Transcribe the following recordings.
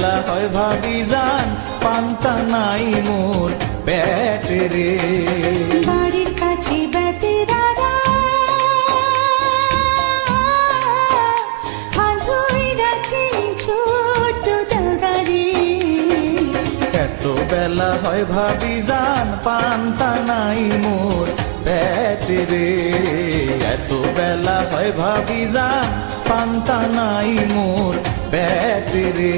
বেলা হয় ভাবি জান পান্তা নাই মোর পেটে রে। বাড়ির কাছে বেতেরারা আধুইরাছে ছোট দাঁড়ারে। এত বেলা হয় ভাবি জান পান্তা নাই মোর পেটে রে। এত বেলা হয় ভাবি জান পান্তা নাই মোর পেটে রে।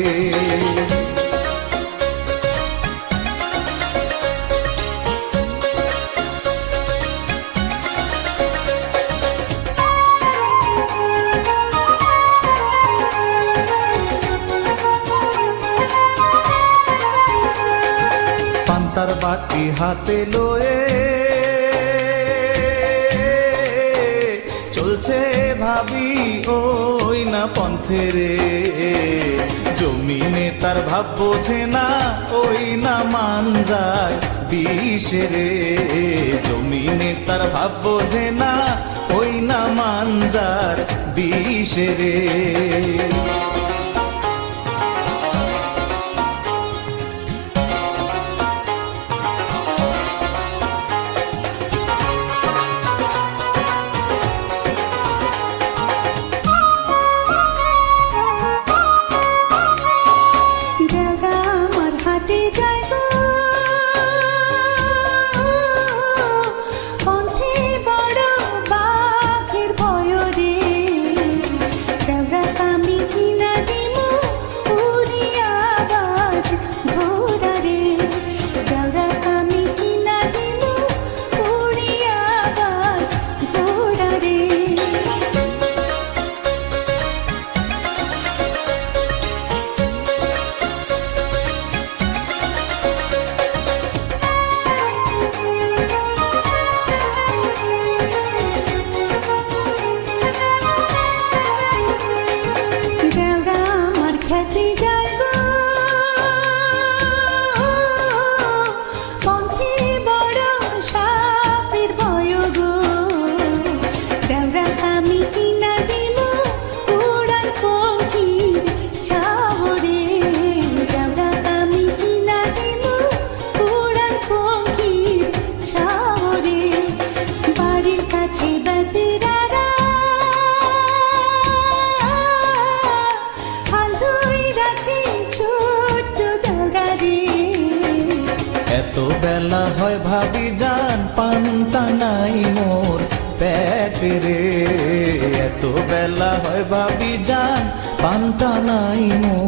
পান্তার বাটি হাতে লয়ে চলছে ভাবি ওই না পন্থে রে। জমিনে তার ভাব বোঝে না ওই না মান যায় বিষে রে। জমিনে তার ভাব বোঝে না ওই না মান যায় বিষে রে। এত বেলা হয় ভাবি জান পান্তা নাই মোর পেটে রে। এত বেলা হয় ভাবি জান পান্তা নাই মোর